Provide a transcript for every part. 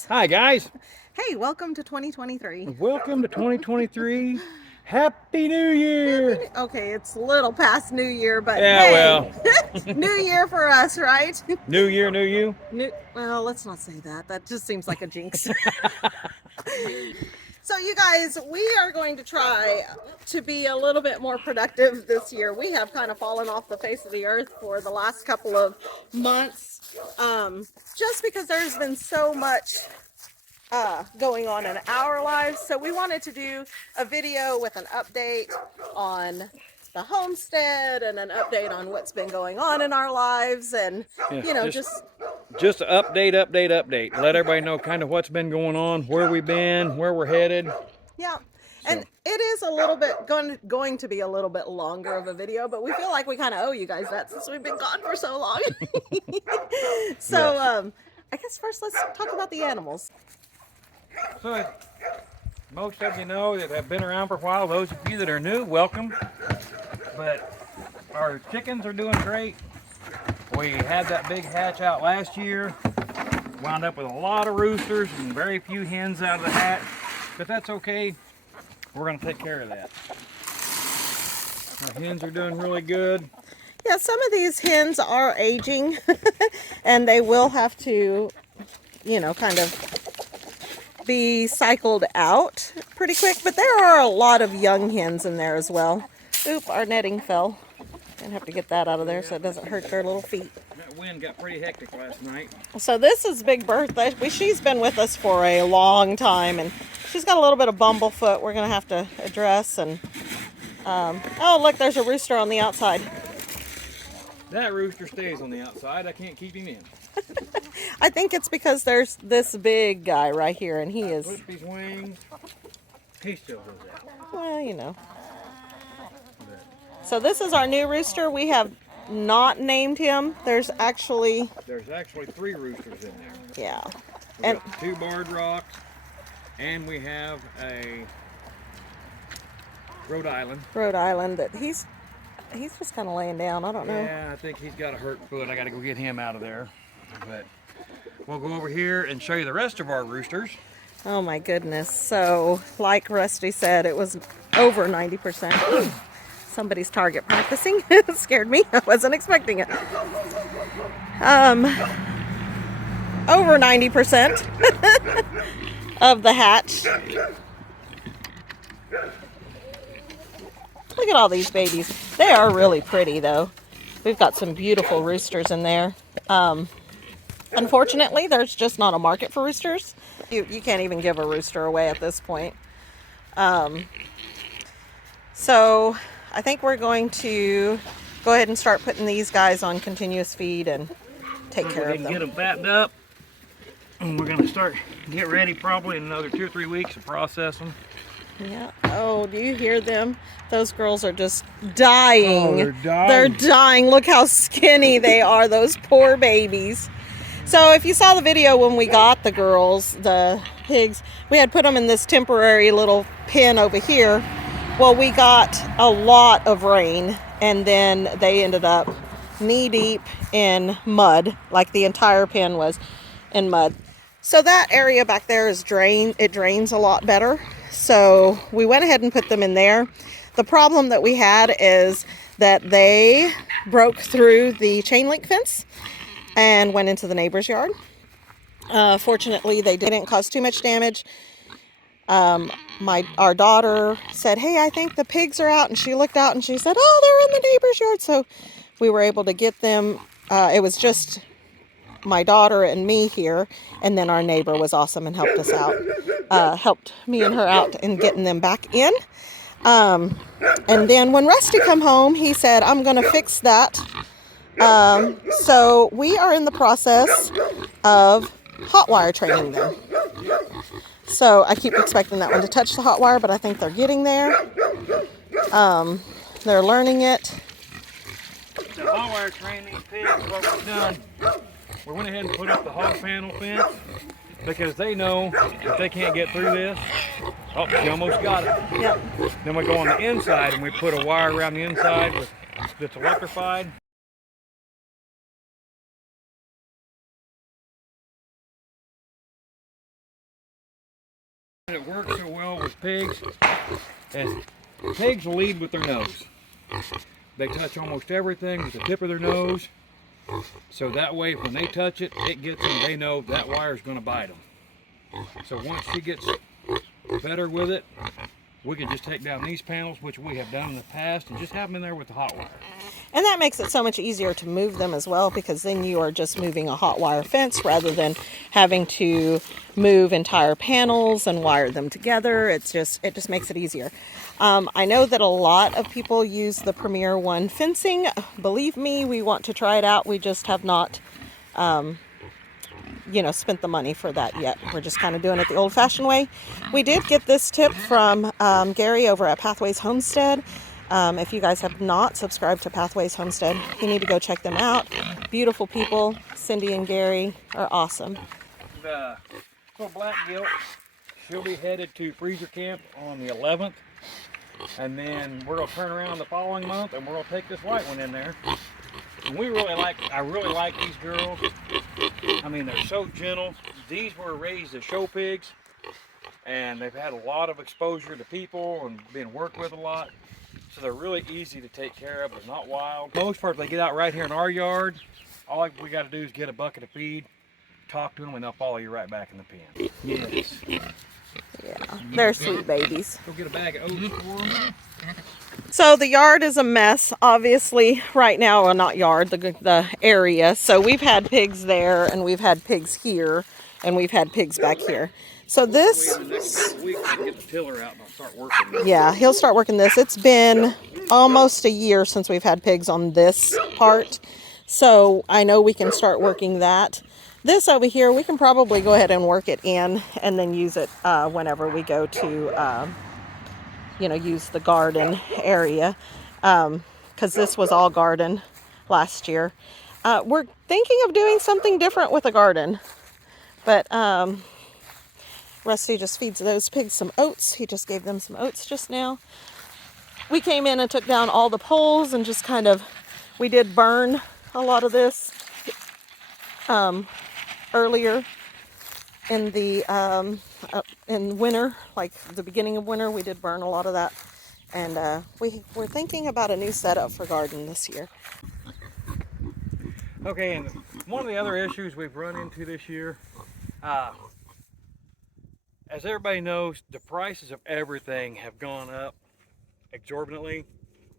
guys. Hi, guys. Hey, welcome to 2023. Welcome to 2023. Happy New Year. Okay, it's a little past New Year, but Yeah, hey, well, New Year for us, right? New Year, new you. Well, let's not say that. That just seems like a jinx. So, you guys, we are going to try to be a little bit more productive this year. We have kind of fallen off the face of the earth for the last couple of months, just because there's been so much going on in our lives. So we wanted to do a video with an update on the homestead and an update on what's been going on in our lives, and Yeah, just update. Let everybody know kind of what's been going on, where we've been, where we're headed. yeah. So. And it is a little bit going to be a little bit longer of a video, but we feel like we kind of owe you guys that since we've been gone for so long. So Yes. I guess first let's talk about the animals. So, most of you know that have been around for a while. Those of you that are new, welcome. But our chickens are doing great. We had that big hatch out last year. Wound up with a lot of roosters and very few hens out of the hatch. But that's okay. We're going to take care of that. Our hens are doing really good. Yeah, some of these hens are aging and they will have to, kind of be cycled out pretty quick, but there are a lot of young hens in there as well. Oop, our netting fell. Gonna have to get that out of there so it doesn't hurt their little feet. That wind got pretty hectic last night. So this is Big Bertha. She's been with us for a long time, and she's got a little bit of bumblefoot we're gonna have to address. And oh, look, there's a rooster on the outside. That rooster stays on the outside. I can't keep him in. I think it's because there's this big guy right here, and he is. Flip his wings. He still goes out. Well, So this is our new rooster. We have not named him. There's actually 3 roosters in there. Yeah. We got 2 barred rocks, and we have a Rhode Island. That he's just kind of laying down. I don't know. Yeah, I think he's got a hurt foot. I got to go get him out of there. But we'll go over here and show you the rest of our roosters. Oh my goodness. So, like Rusty said, it was over 90%. Somebody's target practicing. It scared me. I wasn't expecting it. Over 90% of the hatch. Look at all these babies. They are really pretty, though. We've got some beautiful roosters in there. Unfortunately, there's just not a market for roosters. You can't even give a rooster away at this point. So I think we're going to go ahead and start putting these guys on continuous feed and take care of them. Get them fattened up. And we're going to get ready probably in another 2 or 3 weeks to process them. Yeah. Oh, do you hear them? Those girls are just dying. Oh, they're dying. They're dying. Look how skinny they are, those poor babies. So if you saw the video when we got the girls, the pigs, we had put them in this temporary little pen over here. Well, we got a lot of rain, and then they ended up knee deep in mud, like the entire pen was in mud. So that area back there is drained. It drains a lot better. So we went ahead and put them in there. The problem that we had is that they broke through the chain link fence and went into the neighbor's yard. Fortunately, they didn't cause too much damage. Our daughter said, "Hey, I think the pigs are out," and she looked out and she said, "Oh, they're in the neighbor's yard." So we were able to get them. It was just my daughter and me here, and then our neighbor was awesome and helped us out, helped me and her out in getting them back in. And then when Rusty come home, he said, "I'm going to fix that." So we are in the process of hot wire training them. So I keep expecting that one to touch the hot wire, but I think they're getting there. They're learning it. The hot wire training pigs, what we've done, we went ahead and put up the hog panel fence because they know if they can't get through this. Oh, she almost got it. Yep. Then we go on the inside and we put a wire around the inside that's electrified. It works so well with pigs, and pigs lead with their nose. They touch almost everything with the tip of their nose, so that way when they touch it, it gets them, they know that wire is going to bite them. So once she gets better with it, we can just take down these panels, which we have done in the past, and just have them in there with the hot wire. And that makes it so much easier to move them as well, because then you are just moving a hot wire fence rather than having to move entire panels and wire them together. It just makes it easier. I know that a lot of people use the Premier One fencing. Believe me, we want to try it out. We just have not spent the money for that yet. We're just kind of doing it the old-fashioned way. We did get this tip from Gary over at Pathways Homestead. If you guys have not subscribed to Pathways Homestead, you need to go check them out. Beautiful people. Cindy and Gary are awesome. The little black gilt, she'll be headed to freezer camp on the 11th, and then we're going to turn around the following month and we're going to take this white one in there. And I really like these girls. I mean, they're so gentle. These were raised as show pigs, and they've had a lot of exposure to people and being worked with a lot. So they're really easy to take care of. They're not wild. Most part, if they get out right here in our yard, all we got to do is get a bucket of feed, talk to them, and they'll follow you right back in the pen. Yes. Yeah, they're sweet babies. Go get a bag of oats for them. So the yard is a mess, obviously, right now. Well, not yard, the area. So we've had pigs there, and we've had pigs here, and we've had pigs back here. So this, In the next couple weeks, I'll get the tiller out and I'll start working. yeah, he'll start working this. It's been almost a year since we've had pigs on this part. So I know we can start working that. This over here, we can probably go ahead and work it in and then use it whenever we go to, use the garden area. Because this was all garden last year. We're thinking of doing something different with the garden. But Rusty just feeds those pigs some oats. He just gave them some oats just now. We came in and took down all the poles and just we did burn a lot of this earlier in the in winter, like the beginning of winter. We did burn a lot of that, and we're thinking about a new setup for garden this year. Okay, and one of the other issues we've run into this year, as everybody knows, the prices of everything have gone up exorbitantly.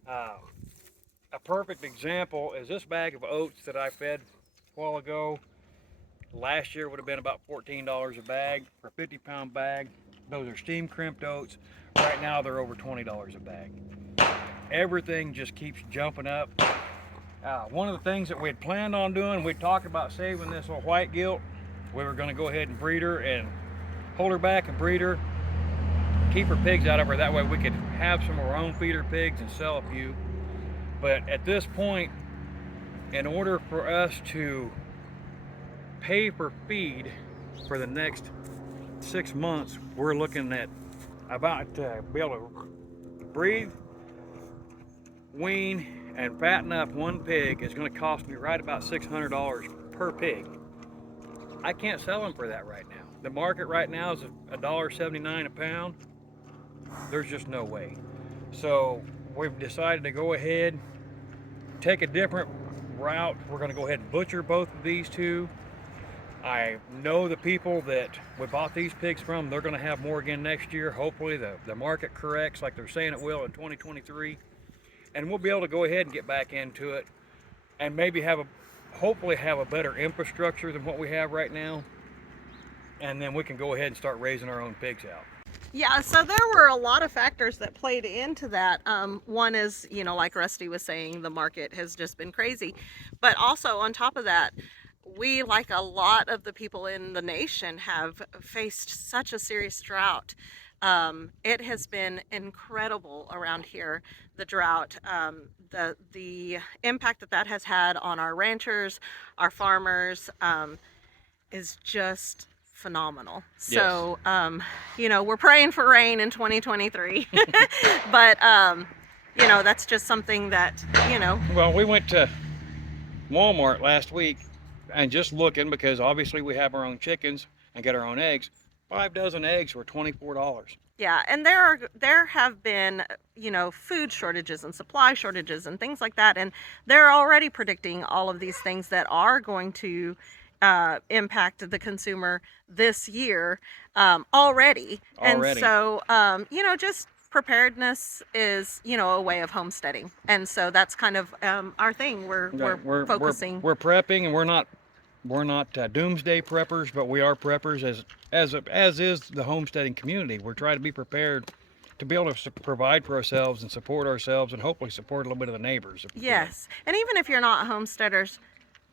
A perfect example is this bag of oats that I fed a while ago. Last year would have been about $14 a bag for a 50-pound bag. Those are steam crimped oats. Right now they're over $20 a bag. Everything just keeps jumping up. One of the things that we had planned on doing, we talked about saving this little white gilt. We were going to go ahead and breed her and hold her back and breed her, keep her pigs out of her. That way we could have some of our own feeder pigs and sell a few. But at this point, in order for us to pay for feed for the next 6 months, we're looking at about to be able to breed, wean, and fatten up one pig is going to cost me right about $600 per pig. I can't sell them for that right now. The market right now is $1.79 a pound. There's just no way. So we've decided to go ahead, take a different route. We're going to go ahead and butcher both of these two. I know the people that we bought these pigs from, they're going to have more again next year. Hopefully the market corrects like they're saying it will in 2023. And we'll be able to go ahead and get back into it and maybe hopefully have a better infrastructure than what we have right now. And then we can go ahead and start raising our own pigs out. Yeah, so there were a lot of factors that played into that. One is, like Rusty was saying, the market has just been crazy. But also on top of that, we, like a lot of the people in the nation, have faced such a serious drought. It has been incredible around here, the drought, the impact that has had on our ranchers, our farmers, is just phenomenal. Yes. So, we're praying for rain in 2023, but, that's just something that, Well, we went to Walmart last week and just looking, because obviously we have our own chickens and get our own eggs. 5 dozen eggs were $24. Yeah, and there have been, you know, food shortages and supply shortages and things like that, and they're already predicting all of these things that are going to impact the consumer this year already. And so, you know, just preparedness is, you know, a way of homesteading, and so that's kind of our thing. We're focusing. We're prepping, and we're not doomsday preppers, but we are preppers as is the homesteading community. We're trying to be prepared to be able to provide for ourselves and support ourselves, and hopefully support a little bit of the neighbors. Yes, and even if you're not homesteaders,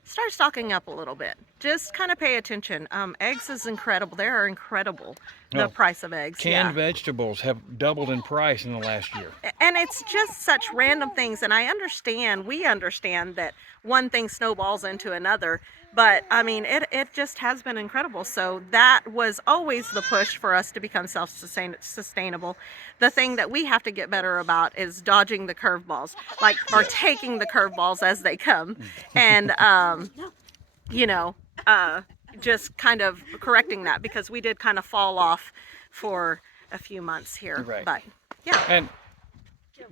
start stocking up a little bit. Just kind of pay attention. Eggs is incredible. They are incredible. The price of eggs. Canned vegetables have doubled in price in the last year. And it's just such random things. And we understand that one thing snowballs into another. But I mean, it just has been incredible. So that was always the push for us to become self-sustainable. The thing that we have to get better about is dodging the curveballs, or taking the curveballs as they come, and you know, just kind of correcting that, because we did kind of fall off for a few months here. Right. But yeah. And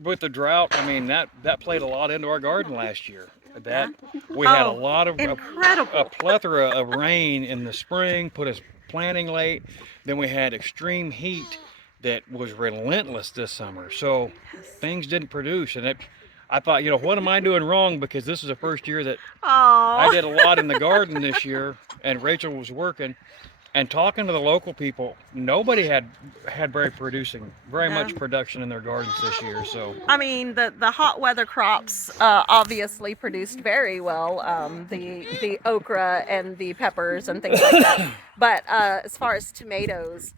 with the drought, I mean, that played a lot into our garden last year. We had a lot of a plethora of rain in the spring, put us planting late. Then we had extreme heat that was relentless this summer. So things didn't produce, and I thought, you know, what am I doing wrong? Because this is the first year that I did a lot in the garden this year, and Rachel was working. And talking to the local people, nobody had very much production in their gardens this year. So I mean, the hot weather crops obviously produced very well. The okra and the peppers and things like that. But as far as tomatoes,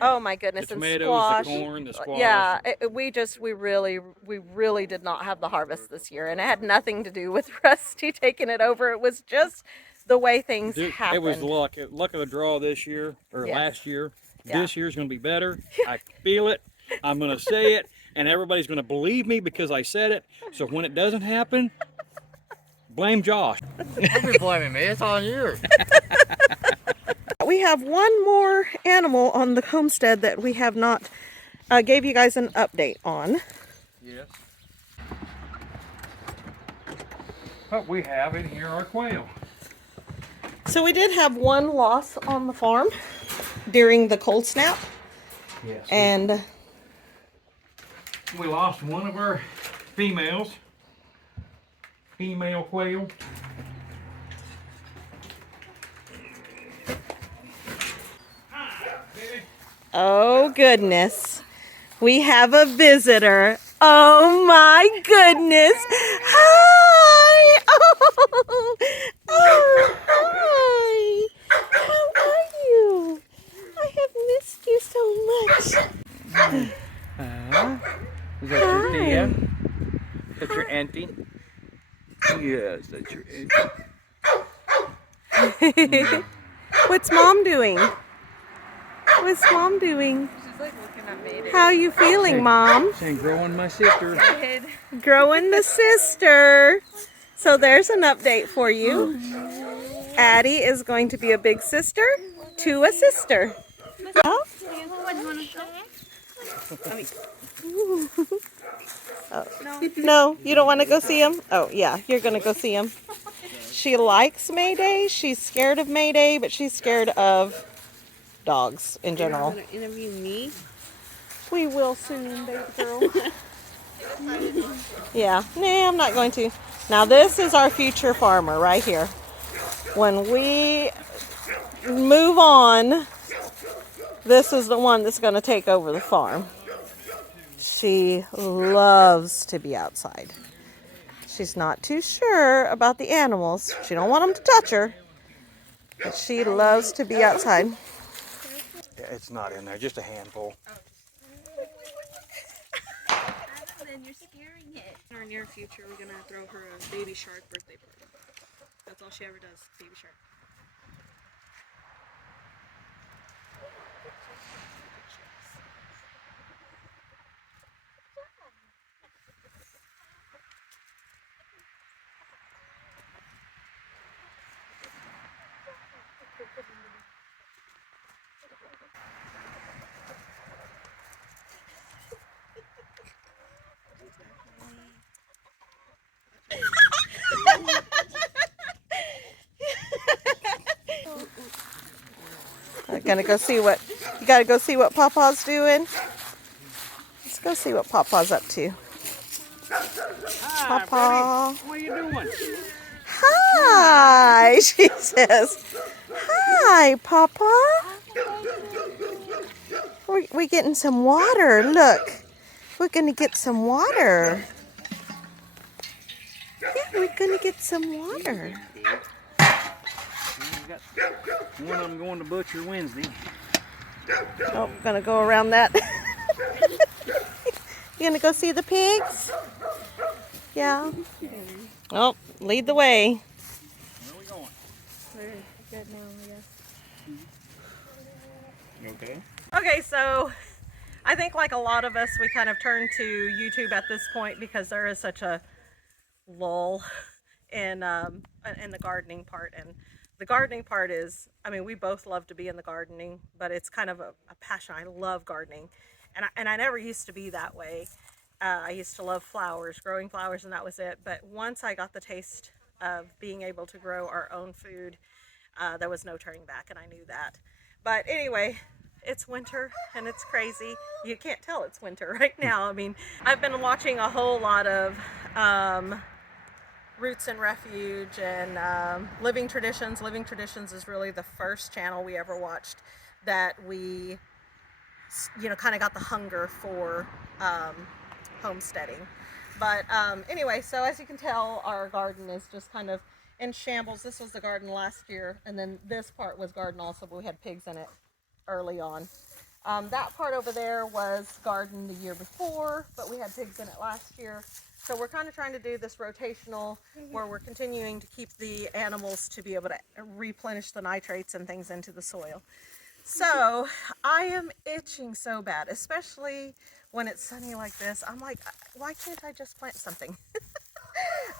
oh my goodness, the tomatoes, and squash, the corn, the squash. Yeah, we really did not have the harvest this year, and it had nothing to do with Rusty taking it over. It was just the way things happened. It was luck of the draw this year, or last year. Yeah. This year's going to be better. I feel it. I'm going to say it, and everybody's going to believe me because I said it. So when it doesn't happen, blame Josh. Don't be blaming me. It's on you. We have one more animal on the homestead that we have not gave you guys an update on. Yes. But we have in here our quail. So we did have one loss on the farm during the cold snap. Yes. And we lost one of our female quail. oh goodness, we have a visitor. Oh my goodness. Hi. Oh, hi. How are you? I have missed you so much. Is that your Tia? That's your auntie? Yes, that's your auntie. What's Mom doing? What's Mom doing? She's like looking at me. How are you feeling, Mom? Saying growing my sister. Growing the sister. So there's an update for you. Addie is going to be a big sister to a sister. Oh. No, you don't want to go see him? Oh, yeah, you're going to go see him. She likes Mayday. She's scared of Mayday, but she's scared of dogs in general. You're gonna interview me? We will soon, baby girl. Yeah, nah, I'm not going to. Now this is our future farmer right here. When we move on, this is the one that's going to take over the farm. She loves to be outside. She's not too sure about the animals. She don't want them to touch her, but she loves to be outside. Yeah, it's not in there, just a handful. Then you're scaring it. In our near future, we're gonna throw her a baby shark birthday party. That's all she ever does, baby shark. I'm gonna go see what, you gotta go see what Papa's doing. Let's go see what Papa's up to. Hi, Papa. What are you doing? Hi, she says. Hi, Papa. We're getting some water. Look, we're gonna get some water. Yeah, we're gonna get some water. One of them going to Butcher Wednesday. Oh, gonna go around that. You gonna go see the pigs? Yeah. Oh, lead the way. Where are we going? We're good now, I guess. Okay. Okay, so I think like a lot of us, we kind of turn to YouTube at this point because there is such a lull in the gardening part. And the gardening part is, I mean, we both love to be in the gardening, but it's kind of a passion. I love gardening, and I never used to be that way. I used to love flowers, growing flowers, and that was it. But once I got the taste of being able to grow our own food, there was no turning back, and I knew that. But anyway, it's winter and it's crazy. You can't tell it's winter right now. I mean, I've been watching a whole lot of Roots and Refuge and Living Traditions. Living Traditions is really the first channel we ever watched that we, you know, kind of got the hunger for homesteading. But anyway, so as you can tell, our garden is just kind of in shambles. This was the garden last year, and then this part was garden also, but we had pigs in it early on. That part over there was garden the year before, but we had pigs in it last year. So we're kind of trying to do this rotational where we're continuing to keep the animals to be able to replenish the nitrates and things into the soil. So I am itching so bad, especially when it's sunny like this. I'm like, why can't I just plant something?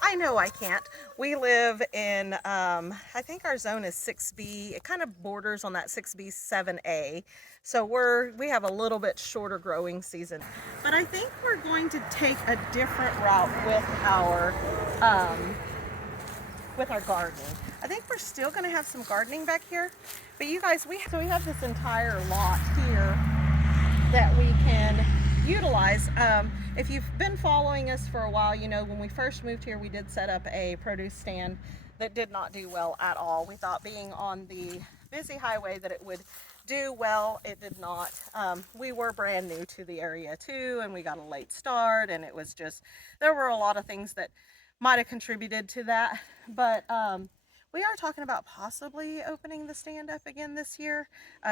I know I can't. We live in, I think our zone is 6B. It kind of borders on that 6B, 7A. So we have a little bit shorter growing season. But I think we're going to take a different route with our gardening. I think we're still going to have some gardening back here. But you guys, we have this entire lot here that we can utilize. If you've been following us for a while, you know when we first moved here, we did set up a produce stand that did not do well at all. We thought being on the busy highway that it would do well. It did not. We were brand new to the area too, and we got a late start, and it was just, there were a lot of things that might have contributed to that. But we are talking about possibly opening the stand up again this year.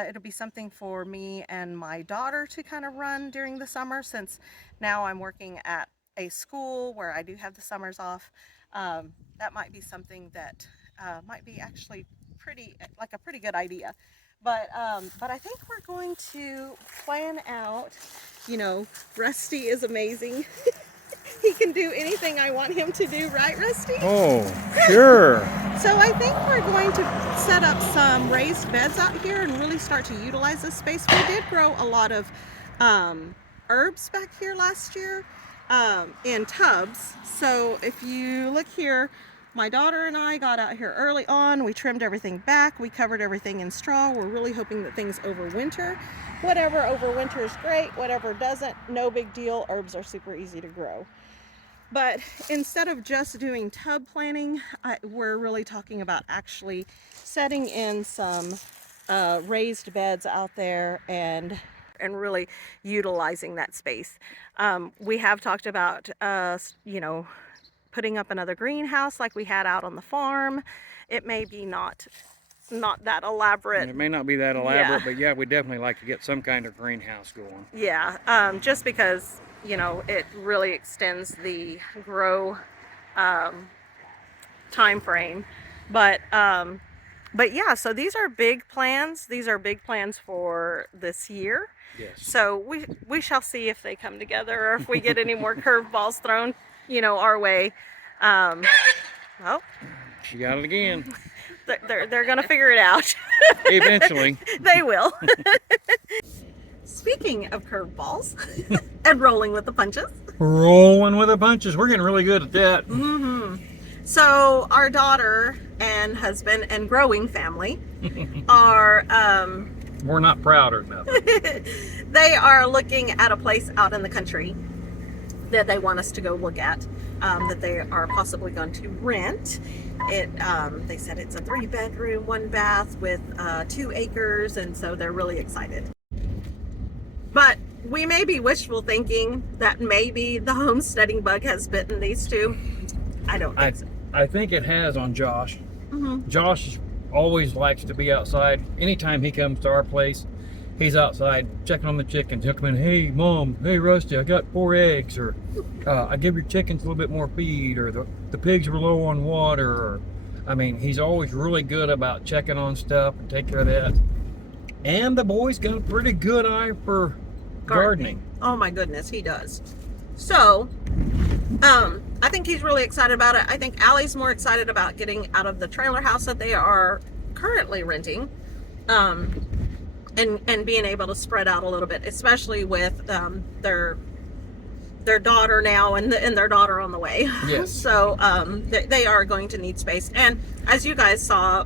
It'll be something for me and my daughter to kind of run during the summer, since now I'm working at a school where I do have the summers off. That might be something that might be actually a pretty good idea. But I think we're going to plan out, you know, Rusty is amazing. He can do anything I want him to do, right, Rusty? Oh, sure. So I think we're going to set up some raised beds out here and really start to utilize this space. We did grow a lot of herbs back here last year in tubs. So if you look here, my daughter and I got out here early on. We trimmed everything back. We covered everything in straw. We're really hoping that things overwinter. Whatever overwinters, great. Whatever doesn't, no big deal. Herbs are super easy to grow. But instead of just doing tub planting, we're really talking about actually setting in some raised beds out there and really utilizing that space. We have talked about, you know, putting up another greenhouse like we had out on the farm. It may be not that elaborate. It may not be that elaborate, but yeah, we definitely like to get some kind of greenhouse going. Yeah, just because, you know, it really extends the grow time frame. But yeah, so these are big plans. These are big plans for this year. Yes. So we shall see if they come together or if we get any more curveballs thrown, you know, our way. Oh, she got it again. They're gonna figure it out. Eventually. They will. Speaking of curveballs and rolling with the punches. Rolling with the punches. We're getting really good at that. Mm-hmm. So our daughter and husband and growing family are We're not proud or nothing. They are looking at a place out in the country that they want us to go look at, that they are possibly going to rent. They said it's a 3-bedroom, 1 bath with 2 acres, and so they're really excited. But we may be wishful thinking that maybe the homesteading bug has bitten these two. I don't think so. I think it has on Josh. Mm-hmm. Josh always likes to be outside. Anytime he comes to our place, he's outside checking on the chickens. He'll come in, hey mom, hey Rusty, I got 4 eggs, or I give your chickens a little bit more feed, or the pigs were low on water. Or, I mean, he's always really good about checking on stuff and take care of that. And the boy's got a pretty good eye for gardening. Oh my goodness, he does. So, I think he's really excited about it. I think Allie's more excited about getting out of the trailer house that they are currently renting, and being able to spread out a little bit, especially with their daughter now and their daughter on the way. Yes. So they are going to need space. And as you guys saw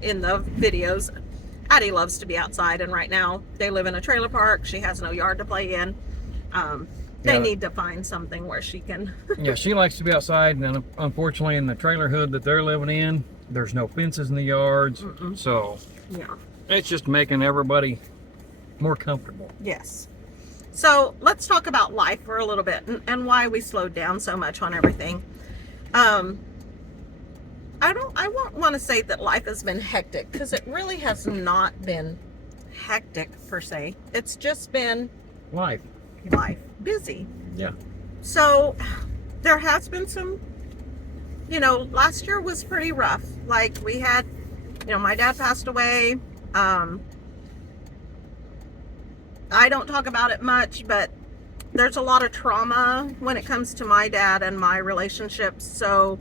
in the videos, Addie loves to be outside, and right now they live in a trailer park. She has no yard to play in. They need to find something where she can. Yeah, she likes to be outside, and unfortunately in the trailer hood that they're living in, there's no fences in the yards. So Yeah. it's just making everybody more comfortable. Yes. So let's talk about life for a little bit, and why we slowed down so much on everything. I won't want to say that life has been hectic, because it really has not been hectic per se. It's just been Life. busy. Yeah. So there has been some, last year was pretty rough. Like, we had, my dad passed away. I don't talk about it much, but there's a lot of trauma when it comes to my dad and my relationships. So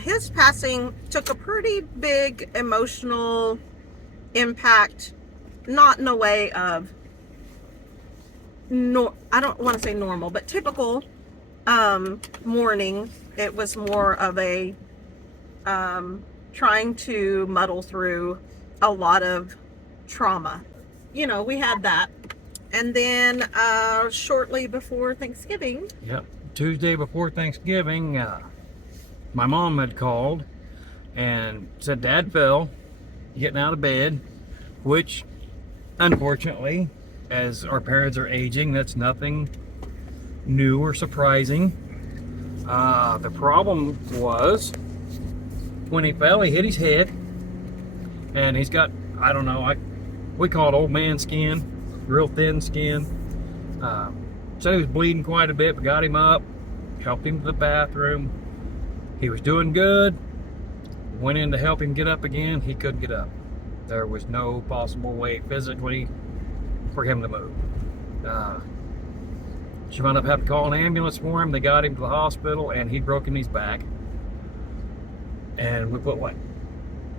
his passing took a pretty big emotional impact, not in a way of, I don't want to say normal, but typical mourning. It was more of a trying to muddle through a lot of trauma. We had that. And then shortly before Thanksgiving. Yep. Tuesday before Thanksgiving, my mom had called and said Dad fell getting out of bed, which unfortunately, as our parents are aging, that's nothing new or surprising. The problem was when he fell, he hit his head, and he's got, I don't know, we call it old man skin, real thin skin. So he was bleeding quite a bit, but got him up, helped him to the bathroom. He was doing good. Went in to help him get up again. He couldn't get up. There was no possible way physically for him to move. She wound up having to call an ambulance for him. They got him to the hospital, and he'd broken his back. And we put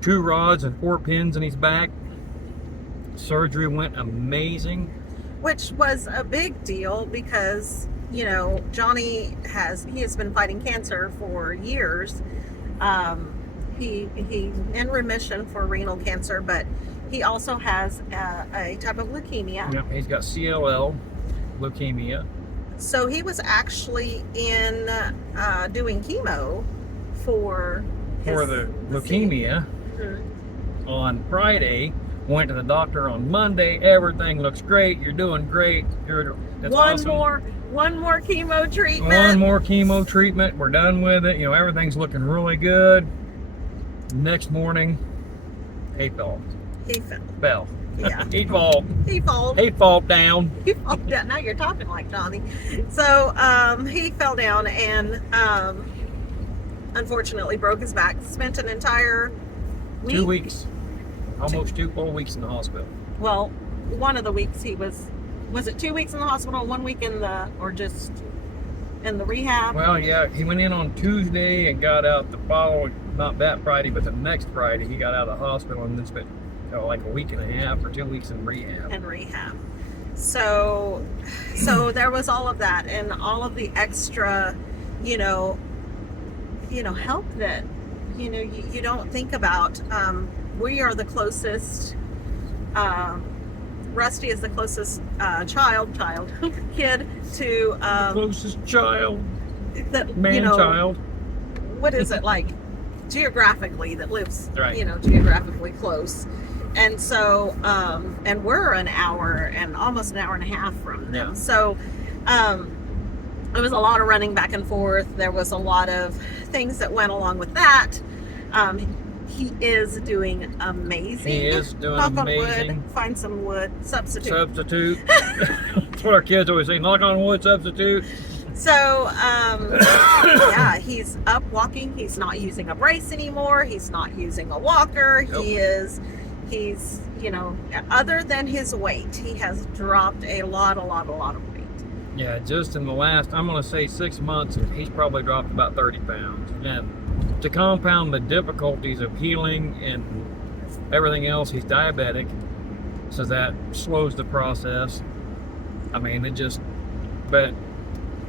2 rods and 4 pins in his back. Surgery went amazing. Which was a big deal because, Johnny has been fighting cancer for years. He's in remission for renal cancer, but he also has a type of leukemia. Yep, he's got CLL, leukemia. So he was actually in doing chemo for the leukemia. Mm-hmm. On Friday. Went to the doctor on Monday. Everything looks great. You're doing great. That's awesome. One more chemo treatment. One more chemo treatment. We're done with it. Everything's looking really good. Next morning, he fell. Fell. Yeah. He fall. He fall. He fall down. He fall down. Now you're talking like Johnny. So he fell down and unfortunately broke his back. Spent an entire week. 2 weeks. Almost 2 full weeks in the hospital. Well, one of the weeks he was it 2 weeks in the hospital, 1 week just in the rehab? Well, yeah, he went in on Tuesday and got out the following, not that Friday, but the next Friday, he got out of the hospital and then spent like a week and a half or 2 weeks in rehab. So there was all of that and all of the extra, help that, you don't think about. We are the closest Rusty is the closest kid to Closest child, that man-child. What is it like geographically that lives Right. geographically close. And so and we're an hour and almost an hour and a half from them. Yeah. So it was a lot of running back and forth. There was a lot of things that went along with that. He is doing amazing. He is doing Knock amazing. on wood, find some wood, Substitute. That's what our kids always say. Knock on wood, substitute. So, yeah, he's up walking. He's not using a brace anymore. He's not using a walker. Nope. He's, other than his weight, he has dropped a lot of weight. Yeah, just in the last, I'm going to say 6 months, he's probably dropped about 30 pounds. And to compound the difficulties of healing and everything else, he's diabetic, so that slows the process. I mean, but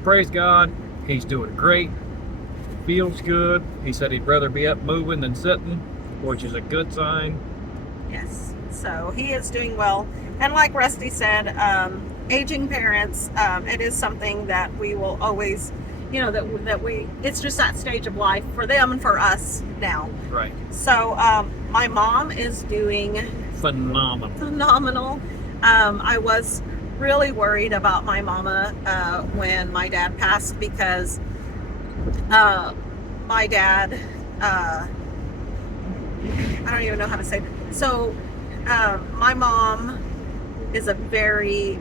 praise God, he's doing great, feels good. He said he'd rather be up moving than sitting, which is a good sign. Yes, so he is doing well. And like Rusty said, aging parents, it is something that we will always, it's just that stage of life for them and for us now. Right. So my mom is doing phenomenal. I was really worried about my mama when my dad passed, because my dad, I don't even know how to say it. So my mom is a very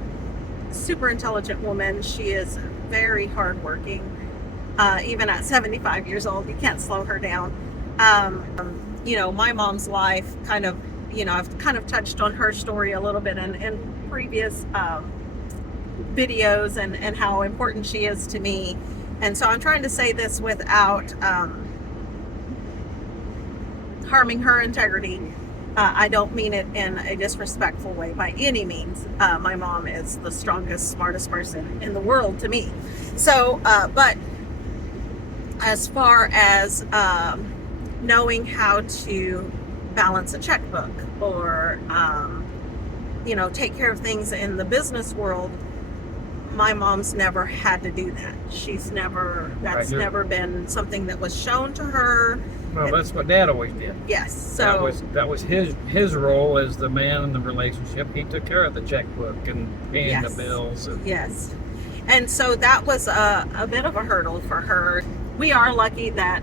super intelligent woman. She is very hardworking. Even at 75 years old, you can't slow her down. My mom's life kind of, I've kind of touched on her story a little bit in previous videos and how important she is to me. And so I'm trying to say this without harming her integrity. I don't mean it in a disrespectful way by any means. My mom is the strongest, smartest person in the world to me. So, but as far as knowing how to balance a checkbook or, take care of things in the business world, my mom's never had to do that. That's never been something that was shown to her. Well, that's what Dad always did. Yes. So that was his role as the man in the relationship. He took care of the checkbook and paying the bills. Yes. And so that was a bit of a hurdle for her. We are lucky that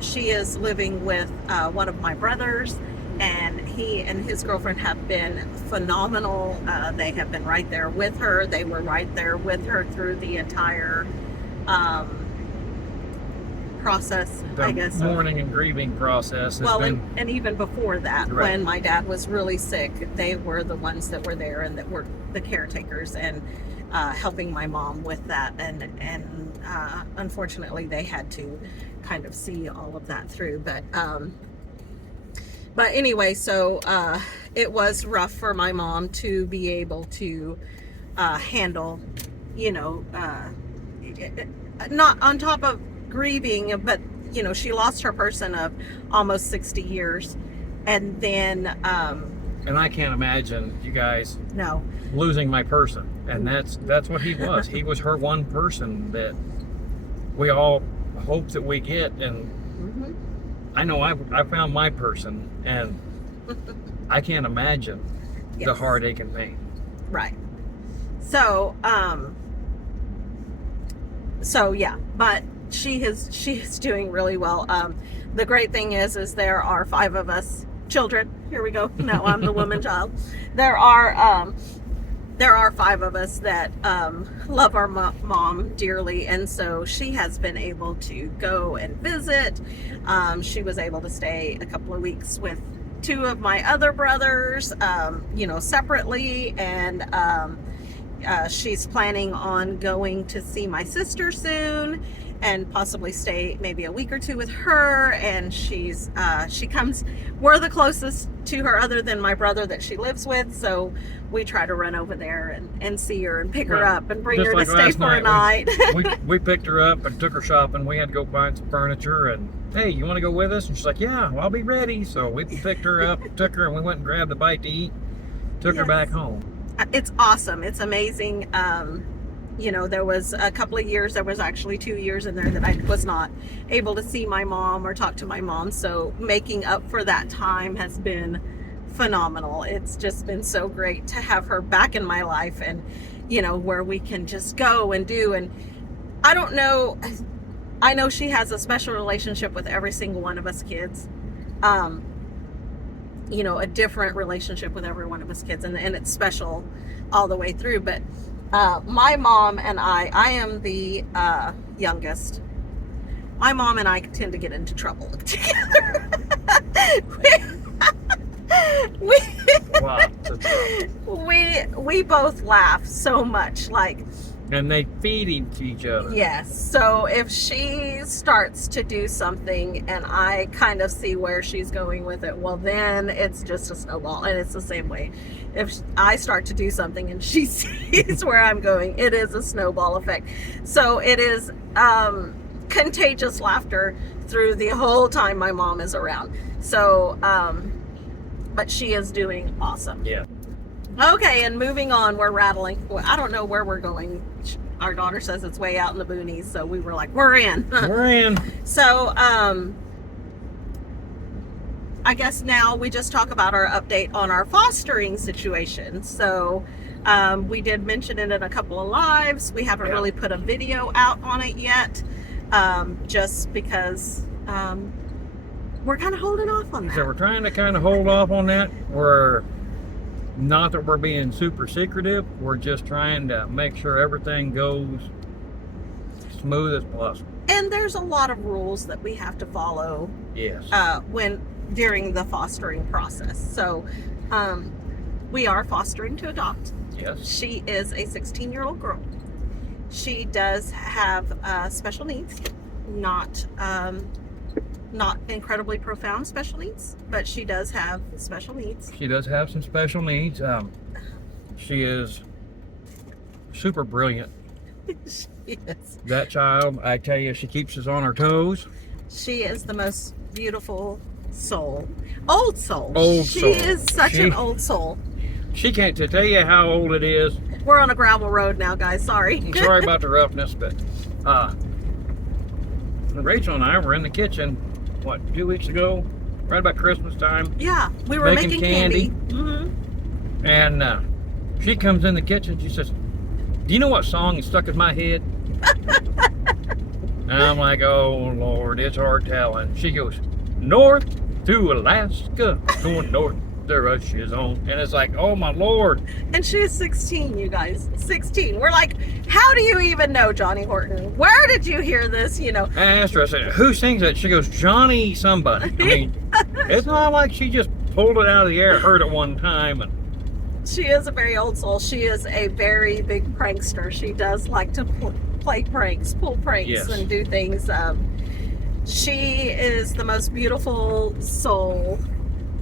she is living with one of my brothers, and he and his girlfriend have been phenomenal. They have been right there with her. They were right there with her through the entire process, I guess. Mourning and grieving process. And even before that, right. When my dad was really sick, they were the ones that were there and that were the caretakers and helping my mom with that. And unfortunately, they had to kind of see all of that through. But anyway, so it was rough for my mom to be able to handle, not on top of grieving, but she lost her person of almost 60 years, and then and I can't imagine you guys no losing my person. And that's what he was. He was her one person that we all hope that we get. And mm-hmm. I know I found my person, and I can't imagine the heartache and pain. Right. So yeah, but she is doing really well. The great thing is there are 5 of us children. Here we go. No, I'm the woman child. There are 5 of us that love our mom dearly, and so she has been able to go and visit. She was able to stay a couple of weeks with 2 of my other brothers, separately, and she's planning on going to see my sister soon and possibly stay maybe a week or 2 with her. And she comes, we're the closest to her other than my brother that she lives with, so we try to run over there and see her and pick her up and bring her to stay for a night. we picked her up and took her shopping. We had to go find some furniture, and hey, you want to go with us? And she's like, yeah, well, I'll be ready. So we picked her up, took her, and we went and grabbed a bite to eat, took her back home. it's awesome. It's amazing. You know, there was a couple of years, there was actually 2 years in there that I was not able to see my mom or talk to my mom. So making up for that time has been phenomenal. It's just been so great to have her back in my life, and, you know, where we can just go and do. And I don't know, I know she has a special relationship with every single one of us kids. You know, a different relationship with every one of us kids, and it's special all the way through. But my mom and I am the youngest. My mom and I tend to get into trouble together. Wow. we both laugh so much, like, And they feed into each other. yes. So if she starts to do something and I kind of see where she's going with it, well, then it's just a snowball. And it's the same way. If I start to do something and she sees where I'm going, it is a snowball effect. So it is contagious laughter through the whole time my mom is around. So, but she is doing awesome. Yeah. Okay, and moving on, we're rattling. Well, I don't know where we're going. Our daughter says it's way out in the boonies, so we were like, we're in. We're in. So, I guess now we just talk about our update on our fostering situation. So, we did mention it in a couple of lives. We haven't really put a video out on it yet, just because we're kind of holding off on that. So we're trying to kind of hold off on that. We're not that we're being super secretive. We're just trying to make sure everything goes smooth as possible. And there's a lot of rules that we have to follow Yes. when during the fostering process. So we are fostering to adopt. Yes. She is a 16-year-old girl. She does have special needs, not incredibly profound special needs, but she does have special needs. She does have some special needs. She is super brilliant. Yes. That child, I tell you, she keeps us on our toes. She is the most beautiful soul. Old soul. Old she soul. is such an old soul. She can't tell you how old it is. We're on a gravel road now, guys. Sorry. I'm sorry about the roughness, but Rachel and I were in the kitchen, 2 weeks ago, right about Christmas time. Yeah, we were making candy. And she comes in the kitchen, she says, "Do you know what song is stuck in my head?" And I'm like, "Oh Lord, it's hard telling." She goes, "North to Alaska, going north, the rush is on." And it's like, oh my Lord. And she is 16, you guys. 16. We're like, how do you even know, Johnny Horton? Where did you hear this? You know. I asked her, I said, "Who sings that?" She goes, "Johnny somebody." I mean, it's not like she just pulled it out of the air, heard it one time. And she is a very old soul. She is a very big prankster. She does like to play pranks, pull pranks, Yes. and do things. She is the most beautiful soul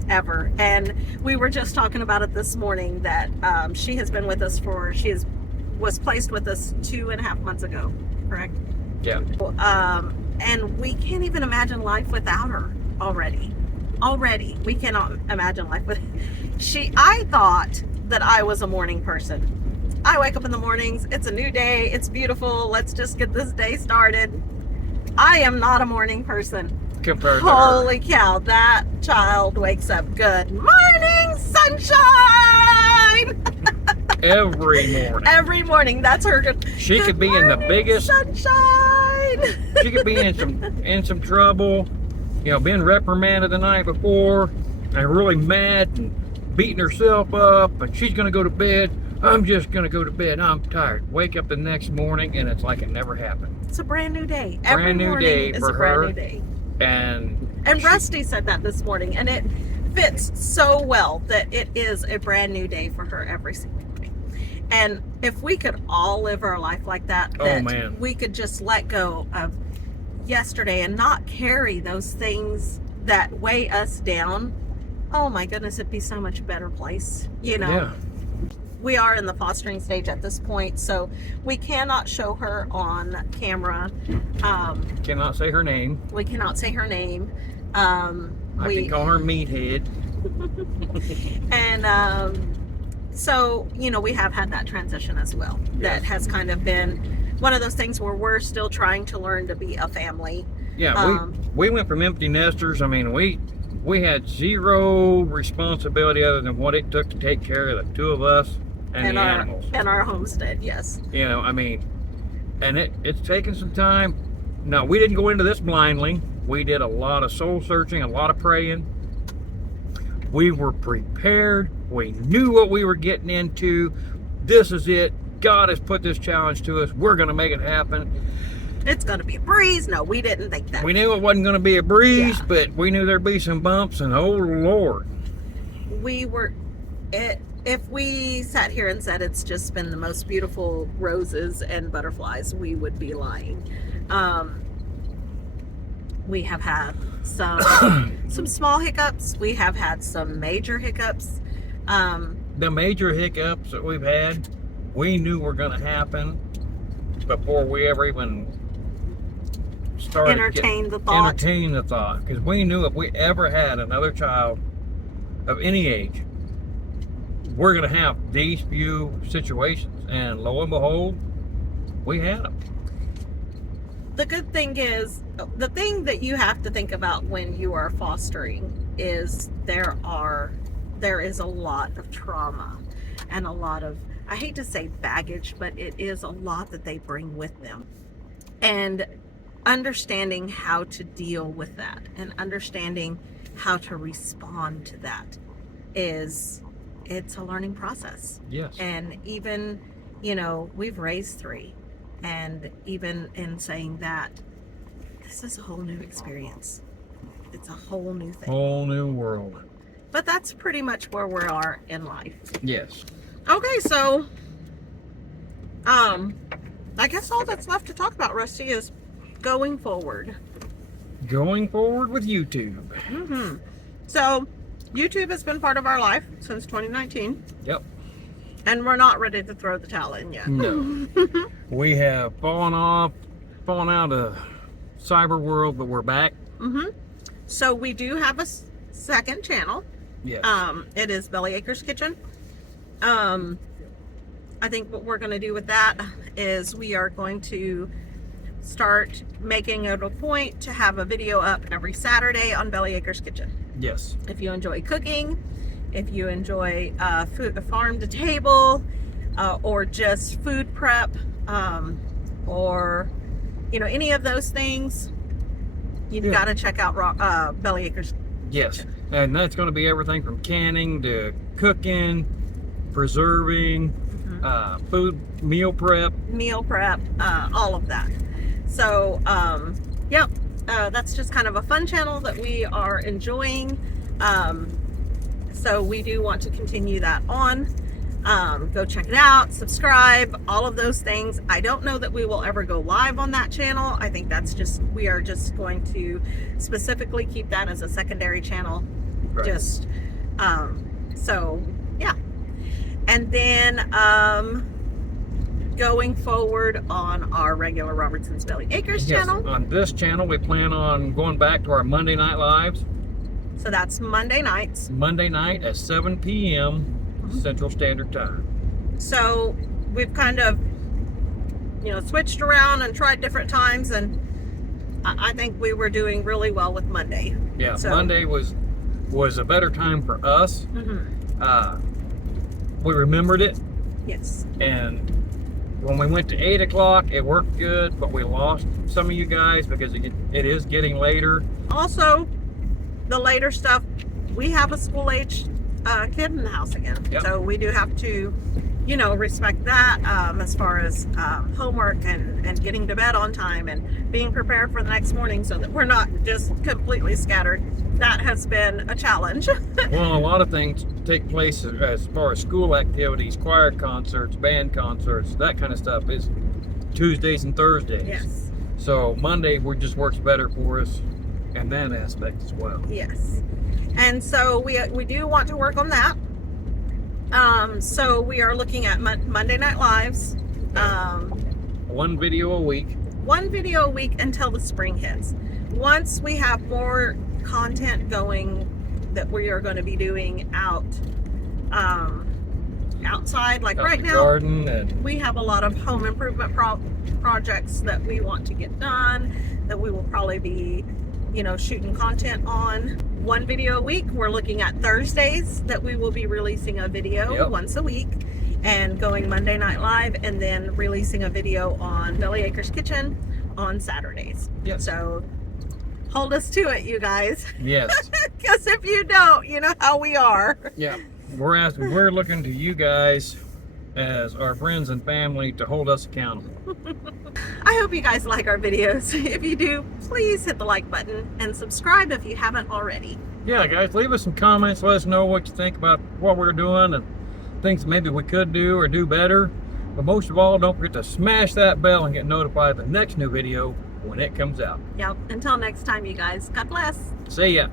ever. And we were just talking about it this morning that she has been with us was placed with us 2.5 months ago, correct? yeah. And we can't even imagine life without her already. We cannot imagine life with I thought that I was a morning person. I wake up in the mornings, it's a new day, it's beautiful, let's just get this day started. I am not a morning person. Compared to her. Holy cow, that child wakes up. Good morning, sunshine! Every morning. Every morning, that's her good. She good could be in the morning, biggest, sunshine. she could be in some trouble, you know, being reprimanded the night before and really mad and beating herself up, and she's gonna go to bed. "I'm just gonna go to bed, I'm tired." Wake up the next morning and it's like it never happened. It's a brand new day. Brand Every new morning day is for a brand her. new day. And Rusty said that this morning, and it fits so well that it is a brand new day for her every single day. And if we could all live our life like that, Oh, man. we could just let go of yesterday and not carry those things that weigh us down. Oh my goodness, it'd be so much better place, you know. yeah. We are in the fostering stage at this point, so we cannot show her on camera. Cannot say her name. We cannot say her name. I can call her Meathead. And So, you know, we have had that transition as well. That Yes. has kind of been one of those things where we're still trying to learn to be a family. Yeah, we went from empty nesters. I mean, we had zero responsibility other than what it took to take care of the two of us and the animals. And our homestead, yes. You know, I mean, and it's taken some time. No, we didn't go into this blindly. We did a lot of soul searching, a lot of praying. We were prepared. We knew what we were getting into. This is it. God has put this challenge to us. We're going to make it happen. It's going to be a breeze. No, we didn't think that. We knew it wasn't going to be a breeze, Yeah. but we knew there'd be some bumps, and oh Lord. If we sat here and said it's just been the most beautiful roses and butterflies, we would be lying. We have had some small hiccups. We have had some major hiccups. The major hiccups that we've had, we knew were going to happen before we ever even started Entertain the thought. Entertain the thought, because we knew if we ever had another child of any age, we're going to have these few situations, and lo and behold, we had them. The good thing is, the thing that you have to think about when you are fostering is there is a lot of trauma and a lot of, I hate to say baggage, but it is a lot that they bring with them. And understanding how to deal with that and understanding how to respond to that it's a learning process. Yes. And even, you know, we've raised 3, and even in saying that, this is a whole new experience. It's a whole new thing. Whole new world. But that's pretty much where we are in life. Yes. Okay, so I guess all that's left to talk about, Rusty, is going forward. Going forward with YouTube. Mm-hmm. So YouTube has been part of our life since 2019, Yep. and we're not ready to throw the towel in yet. No. We have fallen out of cyber world, but we're back. Mm-hmm. So we do have a second channel. Yes. It is Belly Acres Kitchen. I think what we're going to do with that is we are going to start making it a point to have a video up every Saturday on Belly Acres Kitchen. Yes. If you enjoy cooking, if you enjoy food, farm to table, or just food prep, or you know, any of those things, you've got to check out Belly Acres. Yes. And that's going to be everything from canning to cooking, preserving, food, meal prep, all of that. So, yep, that's just kind of a fun channel that we are enjoying. So we do want to continue that on. Go check it out, subscribe, all of those things. I don't know that we will ever go live on that channel. I think that's just, we are just going to specifically keep that as a secondary channel. Right. Just, so yeah. And then, going forward on our regular Robertson's Belly Acres Yes, channel. on this channel, we plan on going back to our Monday night lives. So that's Monday nights. Monday night at 7 p.m. Central Standard Time. So we've kind of, you know, switched around and tried different times, and I think we were doing really well with Monday. Yeah, So- Monday was a better time for us. We remembered it, Yes. and when we went to 8 o'clock, it worked good, but we lost some of you guys because it is getting later. Also, the later stuff, we have a school-age kid in the house again. Yep. So we do have to, you know, respect that as far as homework and getting to bed on time and being prepared for the next morning so that we're not just completely scattered. That has been a challenge. Well, a lot of things take place as far as school activities, choir concerts, band concerts, that kind of stuff is Tuesdays and Thursdays. Yes. So Monday just works better for us in that aspect as well. Yes. And so we do want to work on that. So we are looking at Monday Night Lives. One video a week. One video a week until the spring hits. Once we have more content going that we are going to be doing out outside. Like right now, garden and we have a lot of home improvement projects that we want to get done, that we will probably be, you know, shooting content on. One video a week. We're looking at Thursdays that we will be releasing a video once a week, and going Monday Night Live, and then releasing a video on Belly Acres Kitchen on Saturdays. Yes. So hold us to it, you guys. yes. Because if you don't, you know how we are. Yeah. We're looking to you guys as our friends and family to hold us accountable. I hope you guys like our videos. If you do, please hit the like button and subscribe if you haven't already. Yeah, guys, leave us some comments. Let us know what you think about what we're doing and things maybe we could do or do better. But most of all, don't forget to smash that bell and get notified of the next new video when it comes out. Yep. Until next time, you guys. God bless. See ya.